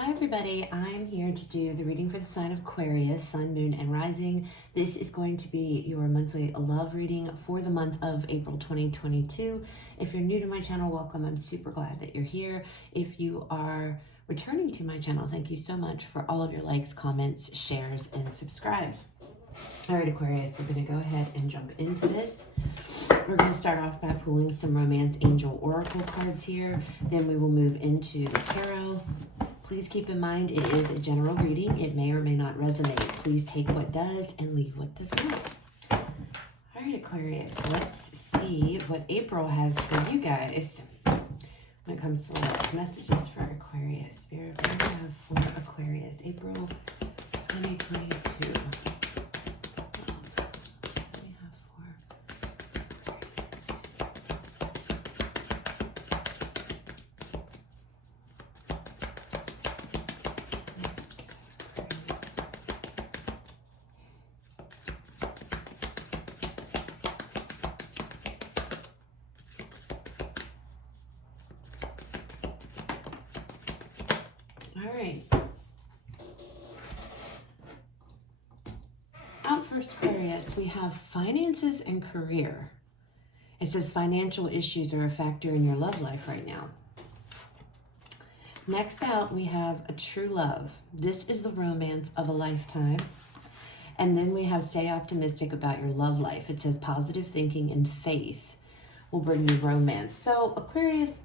Hi everybody, I'm here to do the reading for the sign of Aquarius, Sun, Moon, and Rising. This is going to be your monthly love reading for the month of April 2022. If you're new to my channel, welcome. I'm super glad that you're here. If you are returning to my channel, thank you so much for all of your likes, comments, shares, and subscribes. All right, Aquarius, we're going to go ahead and jump into this. We're going to start off by pulling some Romance Angel Oracle cards here. Then we will move into the tarot. Please keep in mind it is a general reading. It may or may not resonate. Please take what does and leave what does not. All right, Aquarius, let's see what April has for you guys when it comes to love. Messages for Aquarius. Spirit, what do we have for Aquarius? April 2022. All right. Out first, Aquarius, we have finances and career. It says financial issues are a factor in your love life right now. Next out, we have a true love. This is the romance of a lifetime. And then we have stay optimistic about your love life. It says positive thinking and faith will bring you romance. So Aquarius,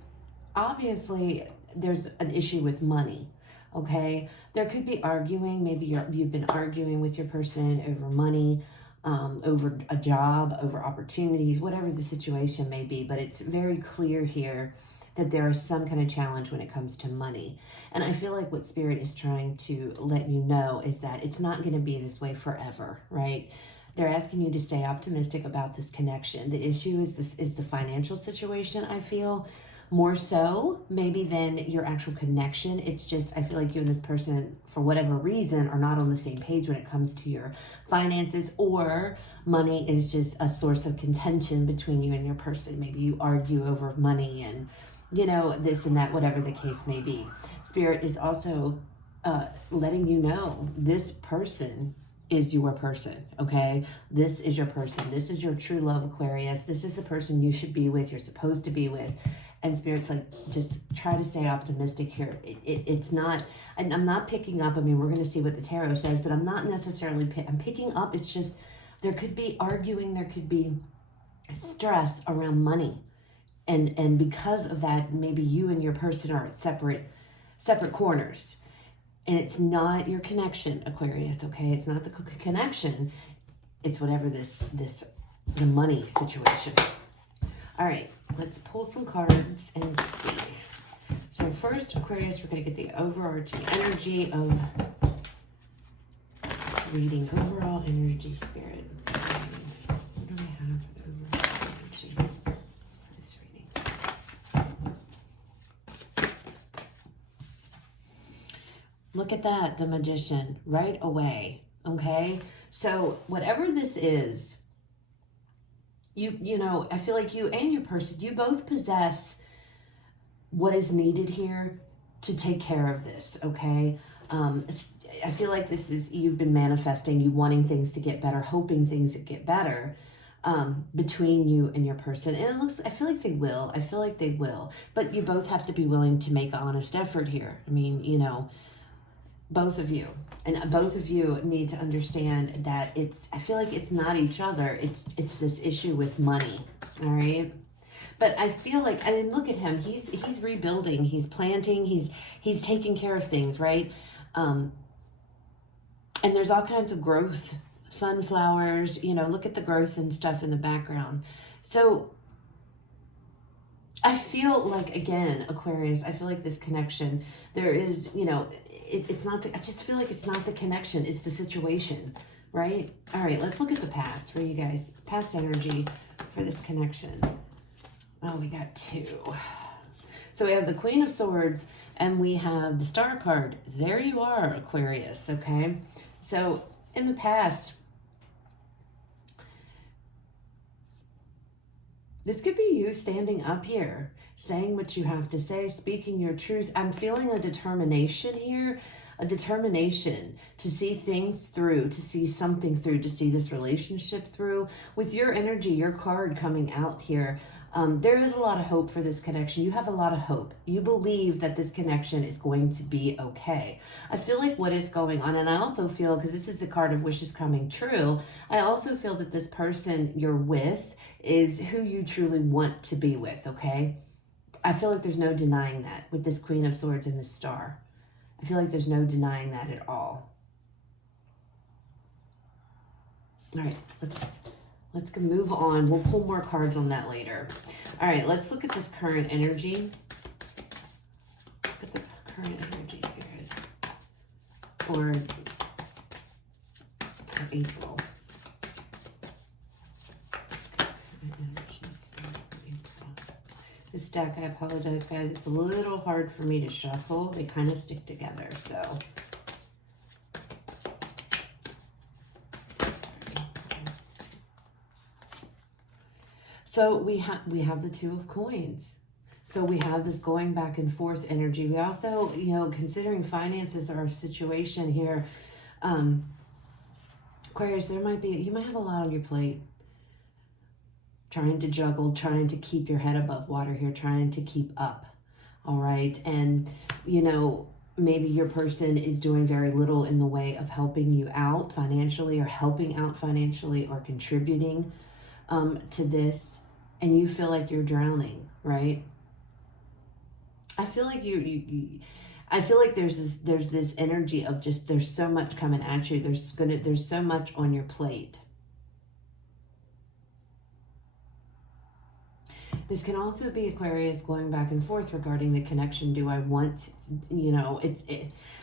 obviously there's an issue with money. Okay, there could be arguing. Maybe you've been arguing with your person over money, over a job, over opportunities, whatever the situation may be. But it's very clear here that there is some kind of challenge when it comes to money. And I feel like what Spirit is trying to let you know is that it's not going to be this way forever, right? They're asking you to stay optimistic about this connection. The issue is the financial situation, I feel. More so maybe than your actual connection. It's just, I feel like you and this person, for whatever reason, are not on the same page when it comes to your finances, or money is just a source of contention between you and your person. Maybe you argue over money and, you know, this and that, whatever the case may be. Spirit is also letting you know this person is your person, okay? This is your person. This is your true love, Aquarius. This is the person you should be with, you're supposed to be with. And Spirit's like, just try to stay optimistic here. It's not, and I'm not picking up, I mean, we're going to see what the tarot says, but I'm not necessarily, I'm picking up, it's just, there could be arguing, there could be stress around money. And because of that, maybe you and your person are at separate corners. And it's not your connection, Aquarius, okay? It's not the connection. It's whatever the money situation. All right, let's pull some cards and see. So first, Aquarius, we're going to get the overarching energy of reading. Overall energy, Spirit. What do we have for overall energy for this reading? Look at that, the Magician, right away, okay? So whatever this is, you know, I feel like you and your person, you both possess what is needed here to take care of this, okay? I feel like this is, you've been manifesting, you wanting things to get better, hoping things to get better between you and your person. And it looks, I feel like they will. I feel like they will. But you both have to be willing to make an honest effort here. I mean, you know, both of you. And both of you need to understand that it's, I feel like it's not each other. It's this issue with money, all right? But I feel like, I mean, look at him. He's rebuilding. He's planting. He's taking care of things, right? And there's all kinds of growth, sunflowers, you know, look at the growth and stuff in the background. So I feel like, again, Aquarius, I feel like this connection, there is, you know, it's not, I just feel like it's not the connection, it's the situation, right? All right, let's look at the past for you guys. Past energy for this connection. Oh, we got two. So we have the Queen of Swords and we have the Star card. There you are, Aquarius, okay? So in the past, this could be you standing up here saying what you have to say, speaking your truth. I'm feeling a determination here, a determination to see things through, to see something through, to see this relationship through. With your energy, your card coming out here, there is a lot of hope for this connection. You have a lot of hope. You believe that this connection is going to be okay. I feel like what is going on, and I also feel, because this is the card of wishes coming true, I also feel that this person you're with is who you truly want to be with, okay? I feel like there's no denying that with this Queen of Swords and this Star. I feel like there's no denying that at all. All right, let's go move on. We'll pull more cards on that later. All right, let's look at this current energy. Look at the current energy, Spirit. For April. This deck, I apologize, guys. It's a little hard for me to shuffle. They kind of stick together, so. So we have the Two of Coins. So we have this going back and forth energy. We also, you know, considering finances are a situation here, Aquarius, you might have a lot on your plate. Trying to juggle, trying to keep your head above water here, trying to keep up, all right? And, you know, maybe your person is doing very little in the way of helping you out financially, or helping out financially, or contributing to this, and you feel like you're drowning, right? I feel like I feel like there's this energy of just, there's so much coming at you. There's so much on your plate. This can also be, Aquarius, going back and forth regarding the connection. Do I want, you know,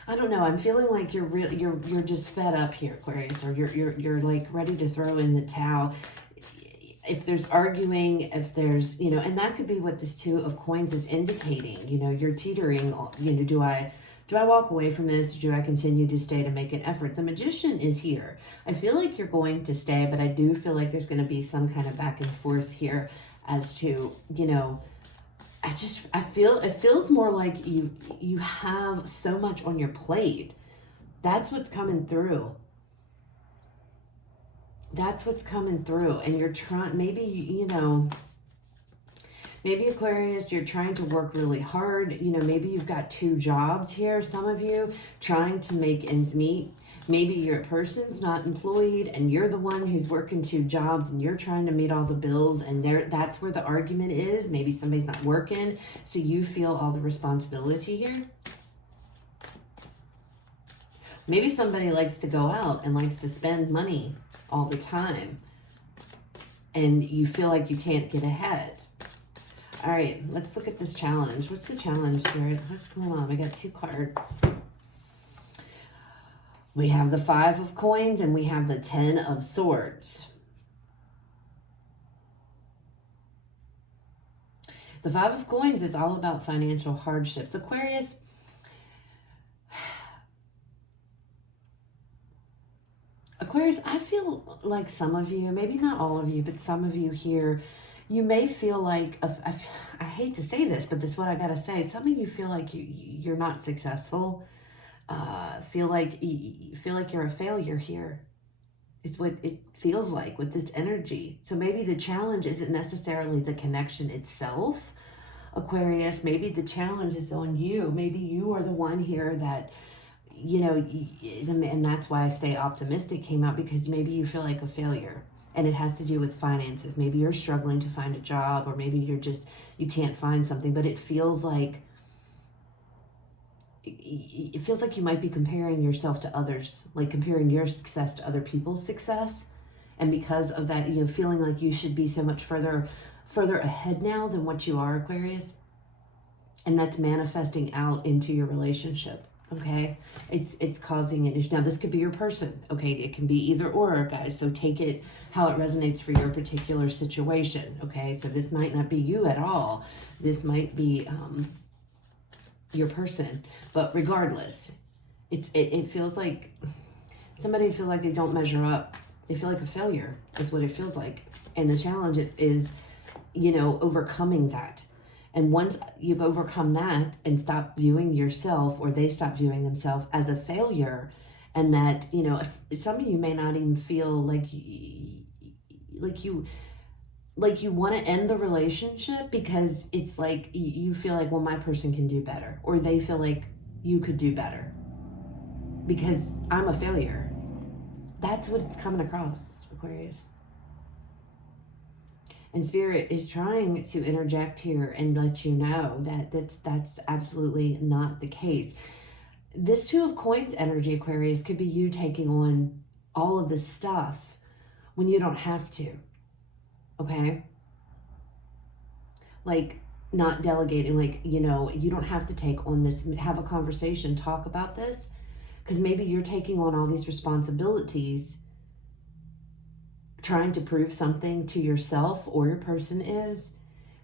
I don't know. I'm feeling like you're just fed up here, Aquarius, or you're like ready to throw in the towel. If there's arguing, if there's, you know, and that could be what this Two of Coins is indicating. You know, you're teetering, you know, do I walk away from this? Do I continue to stay to make an effort? The Magician is here. I feel like you're going to stay, but I do feel like there's going to be some kind of back and forth here as to, you know, I feel, it feels more like you have so much on your plate. That's what's coming through. That's what's coming through. And you're trying, maybe, you know, maybe, Aquarius, you're trying to work really hard. You know, maybe you've got 2 jobs here, some of you, trying to make ends meet. Maybe your person's not employed and you're the one who's working 2 jobs and you're trying to meet all the bills, and that's where the argument is. Maybe somebody's not working, so you feel all the responsibility here. Maybe somebody likes to go out and likes to spend money all the time, and you feel like you can't get ahead. All right, let's look at this challenge. What's the challenge, Spirit? What's going on? We got 2 cards. We have the 5 of Coins and we have the 10 of Swords. The 5 of Coins is all about financial hardships. Aquarius, I feel like some of you, maybe not all of you, but some of you here, you may feel like, I hate to say this, but this is what I got to say. Some of you feel like you're not successful. Feel like you're a failure here. It's what it feels like with this energy. So maybe the challenge isn't necessarily the connection itself, Aquarius. Maybe the challenge is on you. Maybe you are the one here that, you know, and that's why I stay optimistic came out, because maybe you feel like a failure, and it has to do with finances. Maybe you're struggling to find a job, or maybe you can't find something, but it feels like you might be comparing yourself to others, like comparing your success to other people's success. And because of that, you know, feeling like you should be so much further ahead now than what you are, Aquarius. And that's manifesting out into your relationship, okay? It's causing an issue. Now, this could be your person, okay? It can be either or, guys. So take it how it resonates for your particular situation, okay? So this might not be you at all. This might be your person, but regardless, it feels like somebody feels like they don't measure up. They feel like a failure is what it feels like. And the challenge is, you know, overcoming that. And once you've overcome that and stop viewing yourself, or they stop viewing themselves as a failure, and that, you know, if some of you may not even feel like you want to end the relationship because it's like you feel like, well, my person can do better, or they feel like you could do better because I'm a failure. That's what it's coming across, Aquarius. And Spirit is trying to interject here and let you know that that's absolutely not the case. This Two of Coins energy, Aquarius, could be you taking on all of this stuff when you don't have to, okay? Like, not delegating, like, you know, you don't have to take on this. Have a conversation, talk about this, because maybe you're taking on all these responsibilities, trying to prove something to yourself, or your person is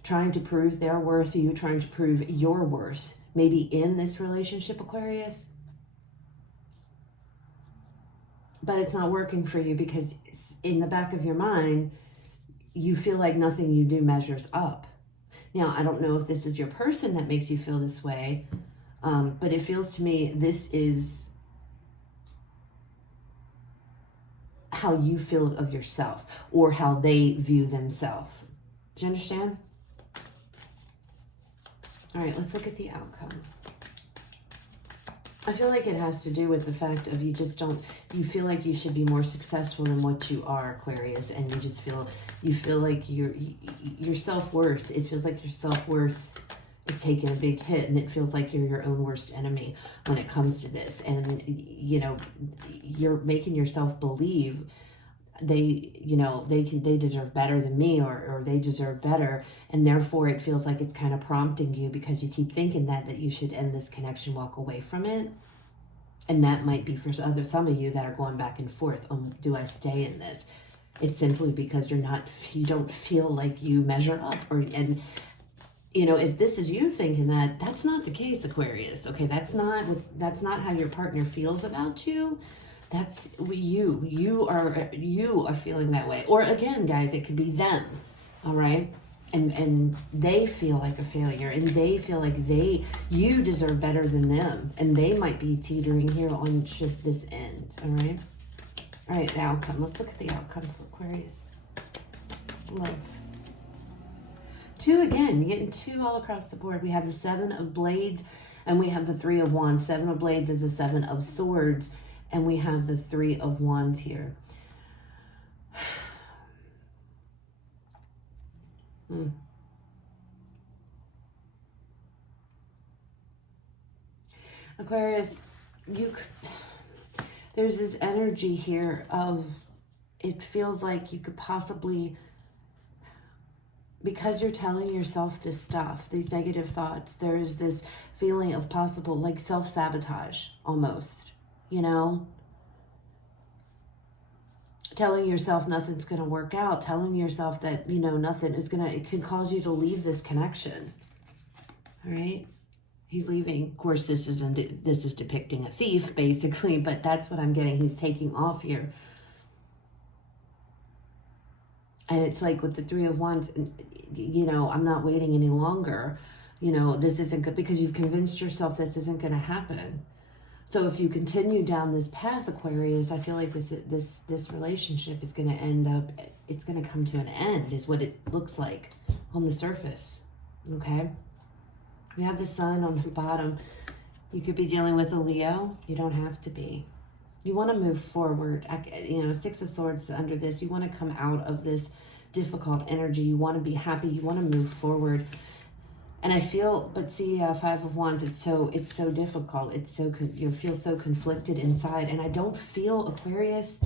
trying to prove their worth to you, trying to prove your worth, maybe in this relationship, Aquarius. But it's not working for you because in the back of your mind, you feel like nothing you do measures up. Now, I don't know if this is your person that makes you feel this way, but it feels to me this is how you feel of yourself, or how they view themselves. Do you understand? All right, let's look at the outcome. I feel like it has to do with the fact of you feel like you should be more successful than what you are, Aquarius, and you feel like your self-worth, it feels like your self-worth is taking a big hit, and it feels like you're your own worst enemy when it comes to this. And, you know, you're making yourself believe they deserve better than me, or they deserve better. And therefore it feels like it's kind of prompting you, because you keep thinking that you should end this connection, walk away from it. And that might be for some of you that are going back and forth on, do I stay in this? It's simply because you don't feel like you measure up, and you know, if this is you thinking that, that's not the case, Aquarius. Okay, that's not how your partner feels about you. That's you are feeling that way. Or again, guys, it could be them. All right, and they feel like a failure, and they feel like you deserve better than them, and they might be teetering here on, should this end? All right, the outcome. Let's look at the outcome for Aquarius. Love. 2 again, you're getting 2 all across the board. We have the 7 of Blades, and we have the 3 of Wands. 7 of Blades is the 7 of Swords, and we have the 3 of Wands here. Aquarius, there's this energy here of, it feels like you could possibly, because you're telling yourself this stuff, these negative thoughts, there is this feeling of possible, like, self-sabotage almost, you know? Telling yourself nothing's going to work out, telling yourself that, you know, nothing is going to, it can cause you to leave this connection. All right? He's leaving. Of course, this is depicting a thief, basically, but that's what I'm getting. He's taking off here. And it's like with the 3 of Wands, you know, I'm not waiting any longer. You know, this isn't good, because you've convinced yourself this isn't going to happen. So if you continue down this path, Aquarius, I feel like this relationship is going to end up, it's going to come to an end, is what it looks like on the surface. Okay? We have the Sun on the bottom. You could be dealing with a Leo. You don't have to be. You want to move forward. You know, 6 of Swords under this. You want to come out of this difficult energy. You want to be happy. You want to move forward. And I feel, but see, 5 of Wands, it's so difficult. You feel so conflicted inside. And I don't feel, Aquarius,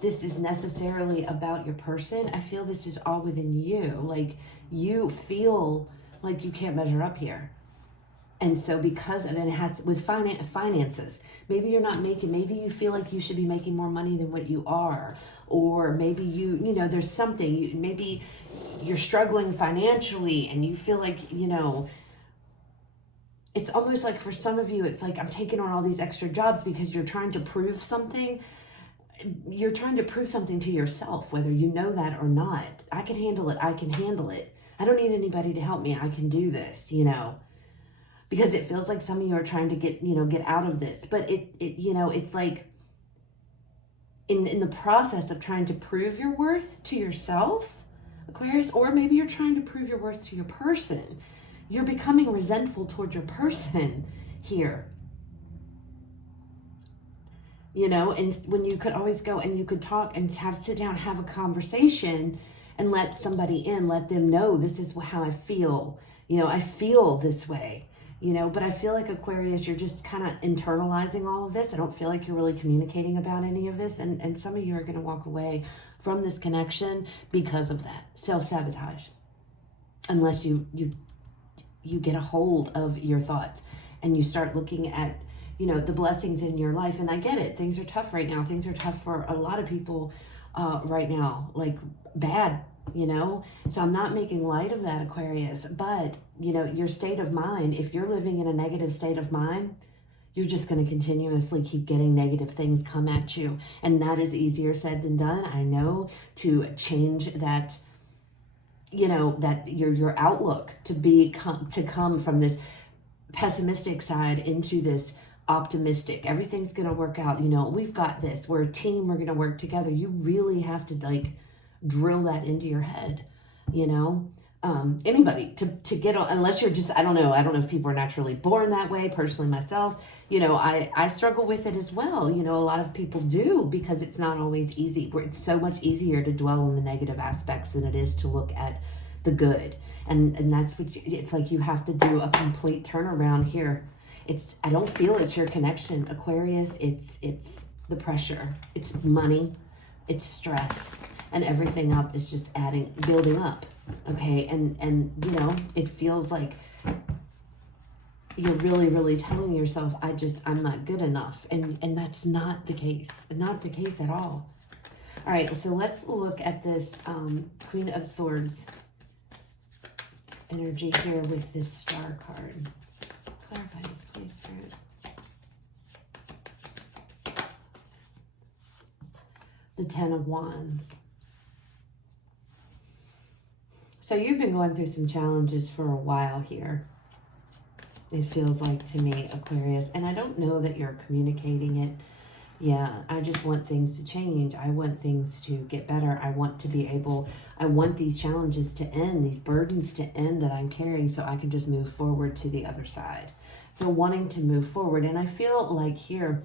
this is necessarily about your person. I feel this is all within you. Like, you feel like you can't measure up here. And so because of it, it has with finances, maybe you're not making, maybe you feel like you should be making more money than what you are, or maybe you know, there's something, maybe you're struggling financially and you feel like, you know, it's almost like for some of you, it's like, I'm taking on all these extra jobs because you're trying to prove something. You're trying to prove something to yourself, whether you know that or not. I can handle it. I can handle it. I don't need anybody to help me. I can do this, you know, because it feels like some of you are trying to get, you know, get out of this. But you know, it's like in the process of trying to prove your worth to yourself, Aquarius, or maybe you're trying to prove your worth to your person. You're becoming resentful towards your person here. You know, and when you could always go and you could talk and sit down, have a conversation and let somebody in, let them know this is how I feel. You know, I feel this way, you know, but I feel like Aquarius, you're just kind of internalizing all of this. I don't feel like you're really communicating about any of this. And some of you are going to walk away from this connection because of that self-sabotage. Unless you get a hold of your thoughts and you start looking at, you know, the blessings in your life. And I get it. Things are tough right now. Things are tough for a lot of people right now, like bad, you know. So I'm not making light of that, Aquarius. But, you know, your state of mind, if you're living in a negative state of mind, you're just going to continuously keep getting negative things come at you. And that is easier said than done. I know, to change that, you know, that your outlook to come from this pessimistic side into this optimistic. Everything's going to work out. You know, we've got this. We're a team. We're going to work together. You really have to like drill that into your head, you know. Anybody to get on, unless you're just, I don't know if people are naturally born that way. Personally, myself, you know, I struggle with it as well. You know, a lot of people do, because it's not always easy. It's so much easier to dwell on the negative aspects than it is to look at the good. And that's what it's like. You have to do a complete turnaround here. I don't feel it's your connection, Aquarius. It's the pressure. It's money. It's stress. And everything up is just building up. Okay. And you know, it feels like you're really, really telling yourself, I'm not good enough. And that's not the case. Not the case at all. All right. So let's look at this Queen of Swords energy here with this Star card. Clarify this, please, Spirit. The Ten of Wands. So you've been going through some challenges for a while here. It feels like to me, Aquarius. And I don't know that you're communicating it. Yeah, I just want things to change. I want things to get better. I want these challenges to end, these burdens to end that I'm carrying, so I can just move forward to the other side. So wanting to move forward. And I feel like here,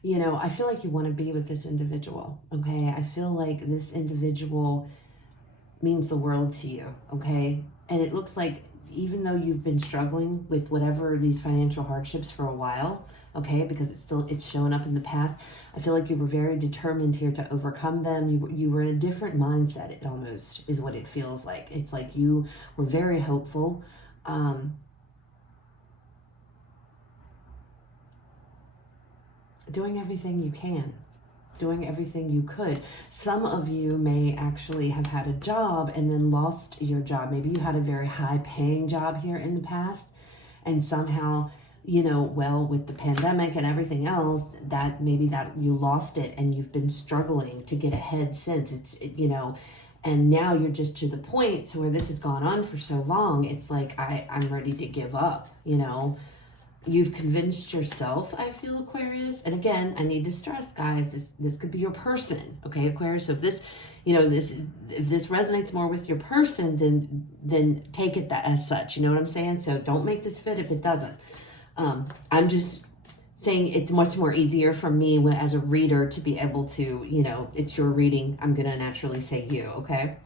you know, I feel like you want to be with this individual, okay? I feel like this individual means the world to you, okay? And it looks like even though you've been struggling with whatever these financial hardships for a while, okay, because it's shown up in the past, I feel like you were very determined here to overcome them. You were in a different mindset, it almost is what it feels like. It's like you were very hopeful. Doing everything you can, doing everything you could. Some of you may actually have had a job and then lost your job. Maybe you had a very high paying job here in the past, and somehow, you know, well, with the pandemic and everything else, that you lost it, and you've been struggling to get ahead since. You know, and now you're just to the point to where this has gone on for so long. It's like, I'm ready to give up, you know. You've convinced yourself, I feel, Aquarius. And again, I need to stress, guys, this could be your person, okay, Aquarius? So if this, you know, if this resonates more with your person, then take it as such, you know what I'm saying? So don't make this fit if it doesn't. I'm just saying it's much more easier for me as a reader to be able to, you know, it's your reading. I'm going to naturally say you, okay?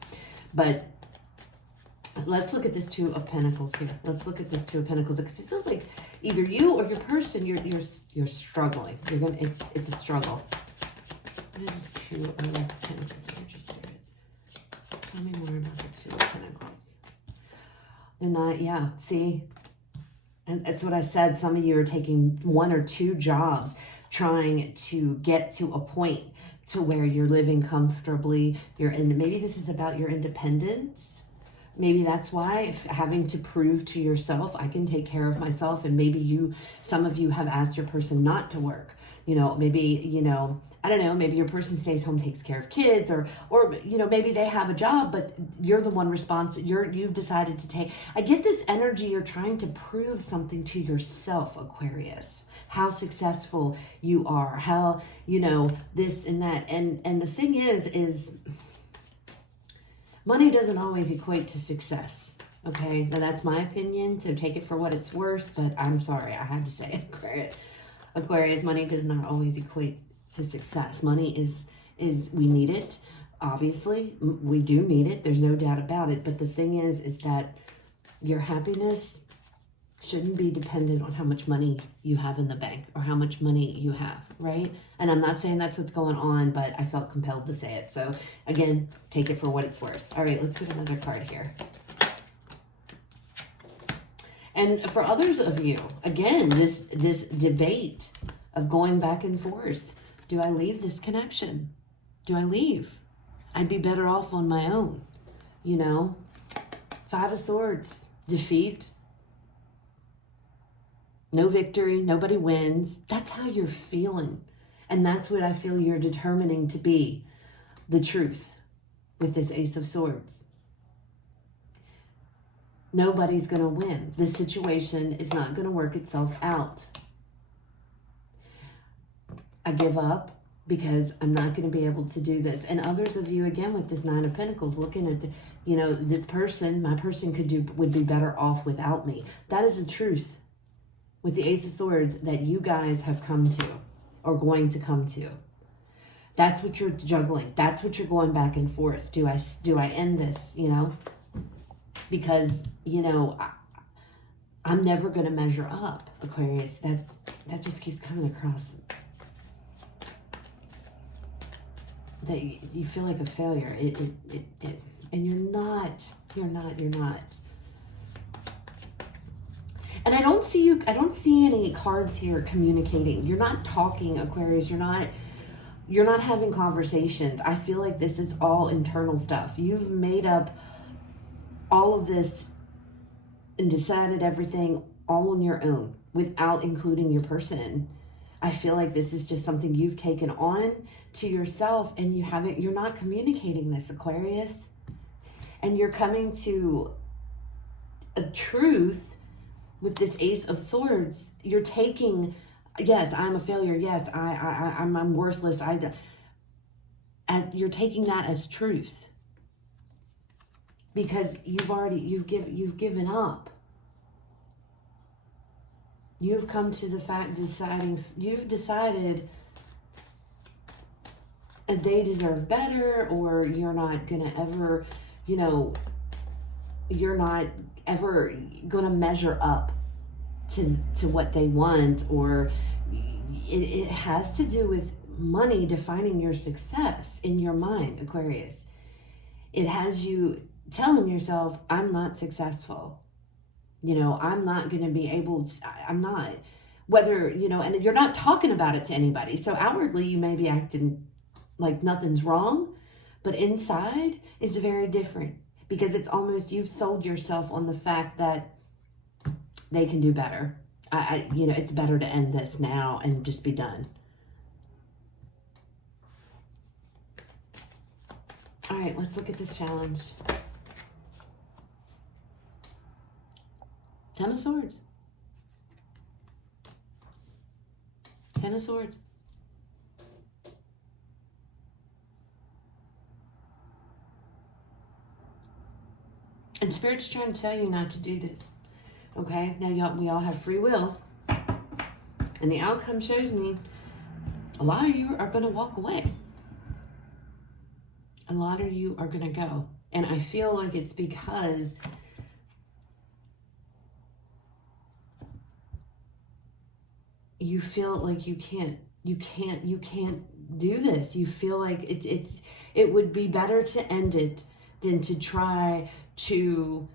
But let's look at this Two of Pentacles here. Let's look at this Two of Pentacles, because it feels like either you or your person, you're struggling. It's a struggle. What is this Two of Pentacles here? Just tell me more about the Two of Pentacles. Yeah, see, and that's what I said. Some of you are taking one or two jobs, trying to get to a point to where you're living comfortably. Maybe this is about your independence. Maybe that's why, if having to prove to yourself, I can take care of myself. And maybe some of you have asked your person not to work. Maybe, I don't know, maybe your person stays home, takes care of kids, or maybe they have a job, but you're the one responsible. You've decided to take. I get this energy. You're trying to prove something to yourself, Aquarius. How successful you are, how, this and that. And the thing is money doesn't always equate to success. Okay, now that's my opinion, so take it for what it's worth, but I'm sorry, I had to say it, Aquarius. Aquarius, money does not always equate to success. Money is we need it, obviously. We do need it, there's no doubt about it, but the thing is that your happiness shouldn't be dependent on how much money you have in the bank or how much money you have, right? And I'm not saying that's what's going on, but I felt compelled to say it. So again, take it for what it's worth. All right, let's get another card here. And for others of you, again, this debate of going back and forth. Do I leave this connection? Do I leave? I'd be better off on my own. Five of Swords, defeat. No victory, nobody wins. That's how you're feeling. And that's what I feel you're determining to be the truth with this Ace of Swords. Nobody's going to win. The situation is not going to work itself out. I give up because I'm not going to be able to do this. And others of you, again, with this Nine of Pentacles, looking at this person, my person would be better off without me. That is the truth. With the Ace of Swords that you guys have come to or going to come to. That's what you're juggling. That's what you're going back and forth. Do I end this, Because, I'm never going to measure up, Aquarius. That just keeps coming across. That you feel like a failure. And you're not. And I don't see any cards here communicating. You're not talking, Aquarius. You're not having conversations. I feel like this is all internal stuff. You've made up all of this and decided everything all on your own without including your person. I feel like this is just something you've taken on to yourself, and you're not communicating this, Aquarius. And you're coming to a truth. With this Ace of Swords, you're taking, yes, I'm a failure. Yes, I'm worthless. You're taking that as truth because you've given up. You've come to the fact you've decided that they deserve better, or you're not gonna ever, you're not ever gonna measure up to what they want, or it has to do with money defining your success in your mind, Aquarius. It has you telling yourself, I'm not successful. I'm not gonna be able to, I'm not. Whether, and you're not talking about it to anybody. So outwardly you may be acting like nothing's wrong, but inside is very different. Because it's almost, you've sold yourself on the fact that they can do better. It's better to end this now and just be done. All right, let's look at this challenge. Ten of Swords. Ten of Swords. And Spirit's trying to tell you not to do this. Okay? Now, we all have free will. And the outcome shows me a lot of you are going to walk away. A lot of you are going to go. And I feel like it's because you feel like you can't do this. You feel like it would be better to end it than to try to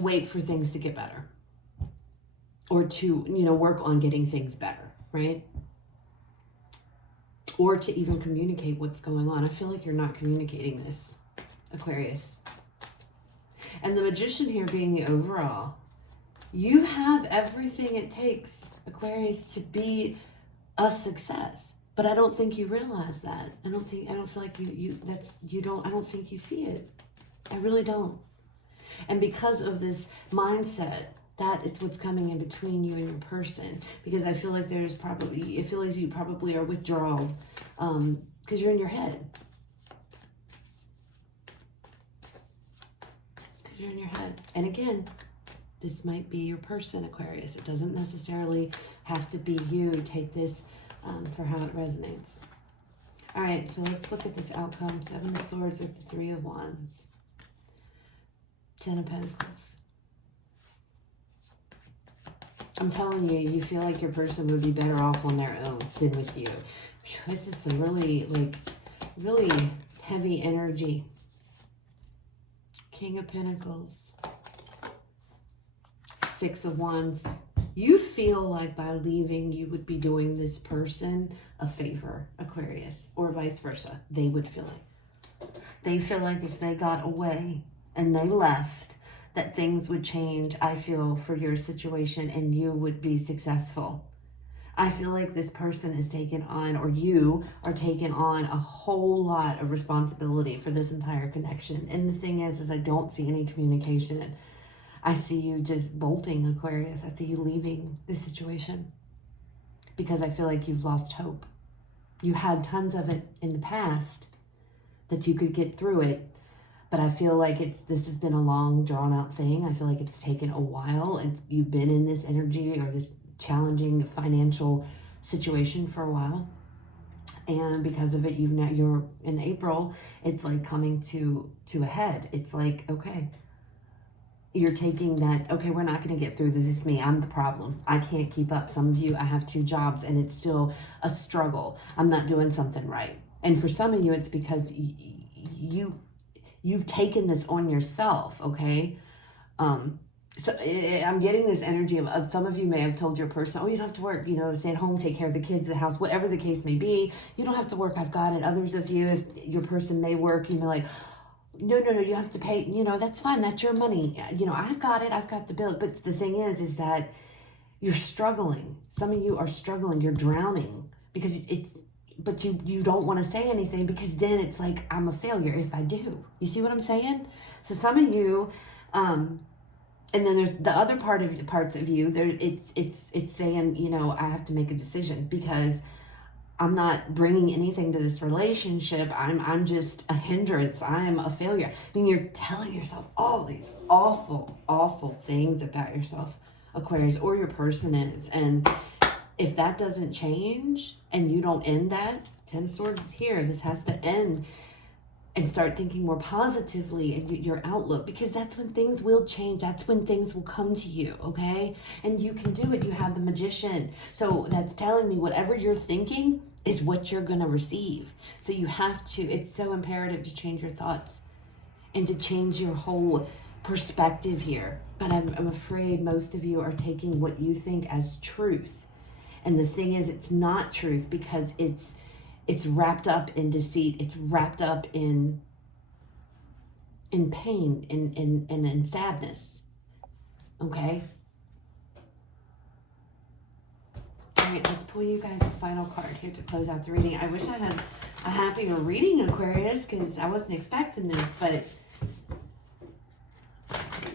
wait for things to get better, or to work on getting things better, right? Or to even communicate what's going on. I feel like you're not communicating this, Aquarius. And the Magician here being the overall. You have everything it takes, Aquarius, to be a success. But I don't think you realize that. I don't feel like I don't think you see it. I really don't. And because of this mindset, that is what's coming in between you and your person. Because I feel like it feels like you probably are withdrawal, because you're in your head. Because you're in your head. And again, this might be your person, Aquarius. It doesn't necessarily have to be you. Take this for how it resonates. All right, so let's look at this outcome. 7 of Swords with the 3 of Wands. 10 of Pentacles. I'm telling you, you feel like your person would be better off on their own than with you. This is some really heavy energy. King of Pentacles. 6 of Wands. You feel like by leaving, you would be doing this person a favor, Aquarius, or vice versa. They would feel like. They feel like if they got away and they left, that things would change, I feel, for your situation and you would be successful. I feel like this person is taking on, or you are taking on a whole lot of responsibility for this entire connection. And the thing is I don't see any communication. I see you just bolting, Aquarius. I see you leaving this situation because I feel like you've lost hope. You had tons of it in the past that you could get through it, but I feel like this has been a long, drawn-out thing. I feel like it's taken a while. You've been in this energy or this challenging financial situation for a while, and because of it, you're in April. It's like coming to a head. It's like, okay, you're taking that, okay, we're not going to get through this. It's me. I'm the problem. I can't keep up. Some of you, I have 2 jobs and it's still a struggle. I'm not doing something right. And for some of you, it's because you've taken this on yourself, okay? So I'm getting this energy of some of you may have told your person, oh, you don't have to work, stay at home, take care of the kids, the house, whatever the case may be. You don't have to work. I've got it. Others of you, if your person may work, you may like, no, you have to pay, that's fine. That's your money. I've got it. I've got the bill. But the thing is that you're struggling. Some of you are struggling. You're drowning because but you don't want to say anything because then it's like, I'm a failure if I do. You see what I'm saying? So some of you, and then there's the other parts of you, it's saying, I have to make a decision because I'm not bringing anything to this relationship. I'm just a hindrance. I'm a failure. I mean, you're telling yourself all these awful, awful things about yourself, Aquarius, or your person is. And if that doesn't change and you don't end that, 10 of Swords is here. This has to end and start thinking more positively in your outlook, because that's when things will change. That's when things will come to you, okay? And you can do it. You have the Magician. So that's telling me whatever you're thinking is what you're going to receive. So you have to, it's so imperative to change your thoughts and to change your whole perspective here. But I'm afraid most of you are taking what you think as truth. And the thing is, it's not truth because it's wrapped up in deceit. It's wrapped up in pain and in sadness. Okay? All right, let's pull you guys a final card here to close out the reading. I wish I had a happier reading, Aquarius, because I wasn't expecting this, but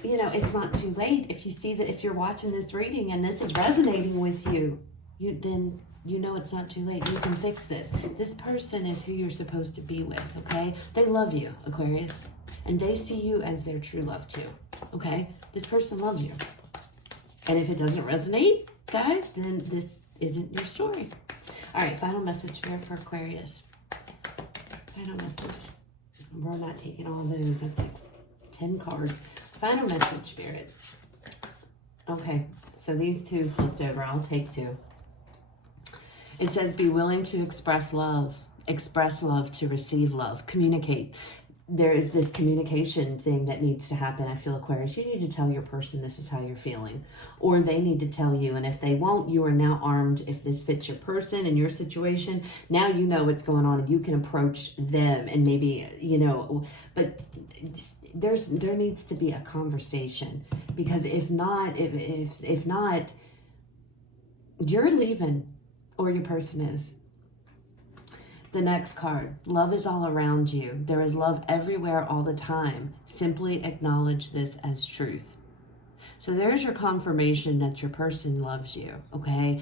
it's not too late. If you see that, if you're watching this reading and this is resonating with you, then it's not too late. You can fix this. This person is who you're supposed to be with, okay? They love you, Aquarius. And they see you as their true love too, okay? This person loves you. And if it doesn't resonate, guys, then this isn't your story. All right, final message here for Aquarius. Final message. We're not taking all those. That's like 10 cards. Final message, Spirit. Okay, so these 2 flipped over. I'll take 2. It says, be willing to express love to receive love, communicate. There is this communication thing that needs to happen. I feel, Aquarius, you need to tell your person this is how you're feeling, or they need to tell you. And if they won't, you are now armed. If this fits your person and your situation, now you know what's going on and you can approach them and maybe, but there needs to be a conversation, because if not, if not, you're leaving, or your person is. The next card, love is all around you. There is love everywhere all the time. Simply acknowledge this as truth. So there's your confirmation that your person loves you, okay?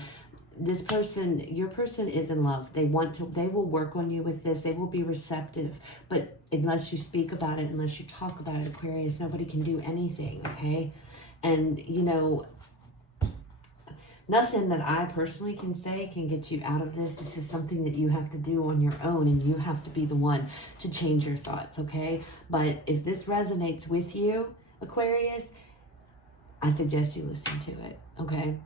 This person, your person is in love. They will work on you with this. They will be receptive. But unless you speak about it, unless you talk about it, Aquarius, nobody can do anything, okay? And, you know, nothing that I personally can say can get you out of this. This is something that you have to do on your own, and you have to be the one to change your thoughts, okay? But if this resonates with you, Aquarius, I suggest you listen to it, okay?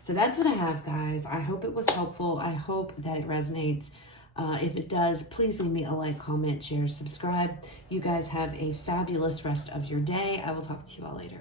So that's what I have, guys. I hope it was helpful. I hope that it resonates. If it does, please leave me a like, comment, share, subscribe. You guys have a fabulous rest of your day. I will talk to you all later.